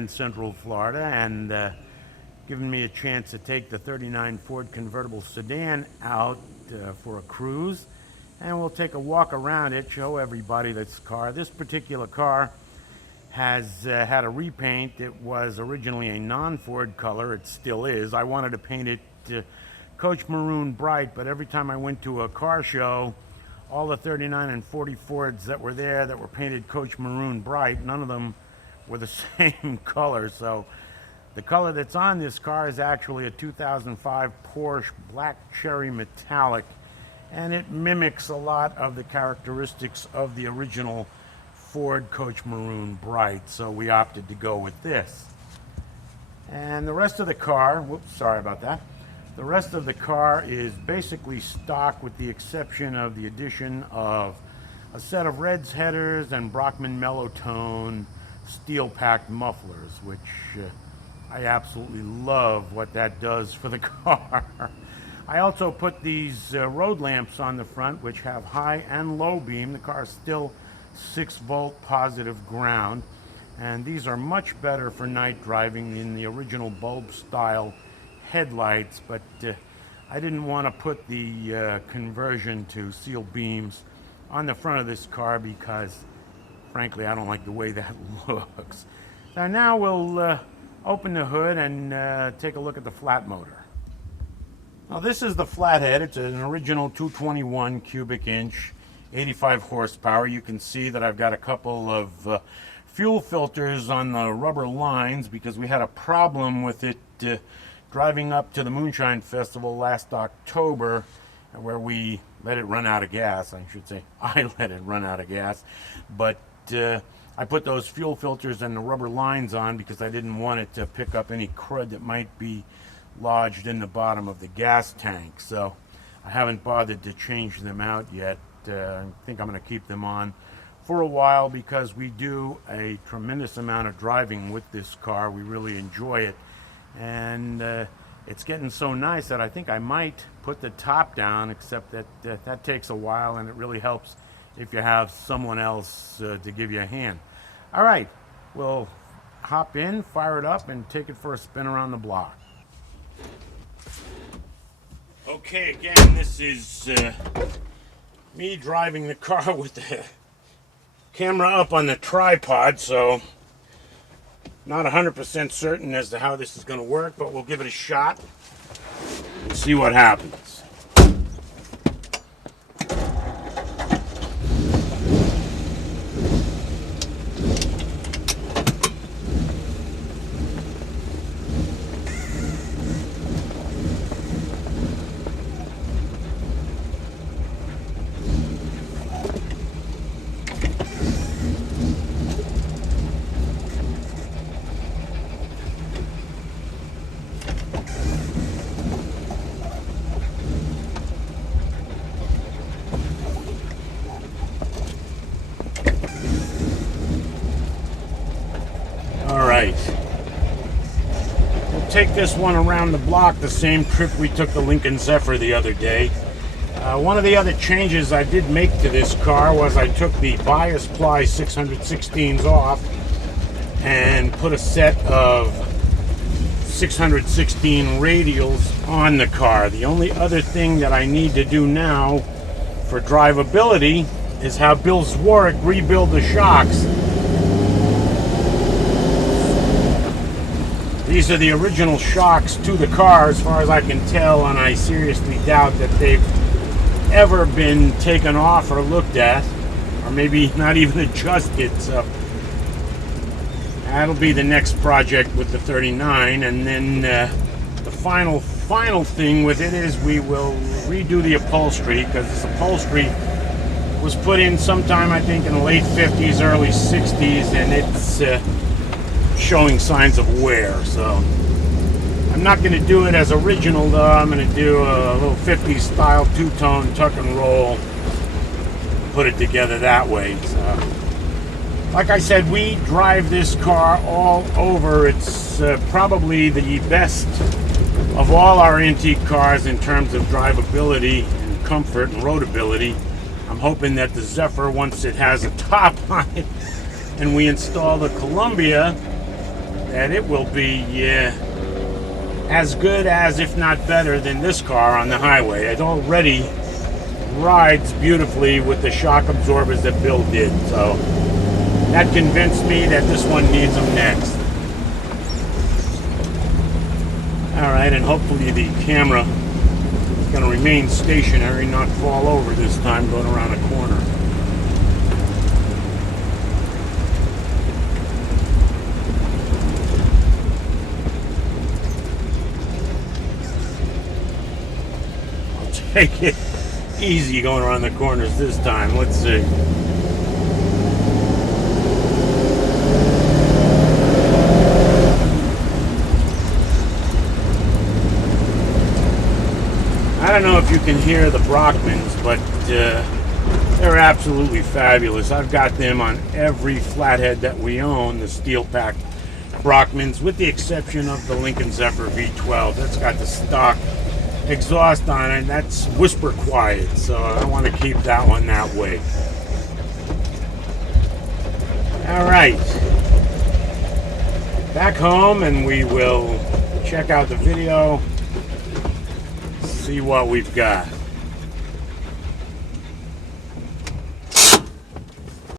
in Central Florida and given me a chance to take the '39 Ford Convertible Sedan out for a cruise. And we'll take a walk around it, show everybody this car. This particular car has had a repaint. It was originally a non-Ford color. It still is. I wanted to paint it Coach Maroon Bright, but every time I went to a car show, all the 39 and 40 Fords that were there that were painted Coach Maroon Bright, none of them were the same color. So the color that's on this car is actually a 2005 Porsche Black Cherry Metallic, and it mimics a lot of the characteristics of the original Ford Coach Maroon Bright, so we opted to go with this. And the rest of the car, whoops, sorry about that. The rest of the car is basically stock with the exception of the addition of a set of Reds headers and Brockman Mellotone steel-packed mufflers, which I absolutely love what that does for the car. I also put these road lamps on the front, which have high and low beam. The car is still 6-volt positive ground, and these are much better for night driving than the original bulb style headlights, but I didn't want to put the conversion to sealed beams on the front of this car because frankly I don't like the way that looks. So now we'll open the hood and take a look at the flat motor. Now this is the flathead. It's an original 221 cubic inch, 85 horsepower. You can see that I've got a couple of fuel filters on the rubber lines because we had a problem with it driving up to the Moonshine Festival last October, where we let it run out of gas. I should say I let it run out of gas, but I put those fuel filters and the rubber lines on because I didn't want it to pick up any crud that might be lodged in the bottom of the gas tank. So I haven't bothered to change them out yet. I think I'm going to keep them on for a while because we do a tremendous amount of driving with this car. We really enjoy it, and it's getting so nice that I think I might put the top down, except that that takes a while, and it really helps if you have someone else to give you a hand. All right, we'll hop in, fire it up, and take it for a spin around the block. Okay, again, this is me driving the car with the camera up on the tripod, so not 100% certain as to how this is going to work, but we'll give it a shot and see what happens. We'll take this one around the block the same trip we took the Lincoln Zephyr the other day. One of the other changes I did make to this car was I took the bias ply 616s off and put a set of 616 radials on the car. The only other thing that I need to do now for drivability is have Bill Zwarek rebuild the shocks. These are the original shocks to the car as far as I can tell, and I seriously doubt that they've ever been taken off or looked at, or maybe not even adjusted. So that'll be the next project with the 39, and then the final thing with it is we will redo the upholstery, because this upholstery was put in sometime, I think, in the late 50s, early 60s, and it's showing signs of wear. So I'm not going to do it as original, though. I'm going to do a little 50s style two-tone tuck and roll, put it together that way. So, like I said, we drive this car all over. It's probably the best of all our antique cars in terms of drivability and comfort and roadability. I'm hoping that the Zephyr, once it has a top on it and we install the Columbia, that it will be as good as, if not better than, this car on the highway. It already rides beautifully with the shock absorbers that Bill did, so that convinced me that this one needs them next. Alright, and hopefully the camera is going to remain stationary, not fall over this time going around a corner. Take it easy going around the corners this time. Let's see. I don't know if you can hear the Brockmans, but they're absolutely fabulous. I've got them on every flathead that we own, the steel pack Brockmans, with the exception of the Lincoln Zephyr V12. That's got the stock exhaust on it. That's whisper quiet, so I want to keep that one that way. All right, back home, and we will check out the video, see what we've got.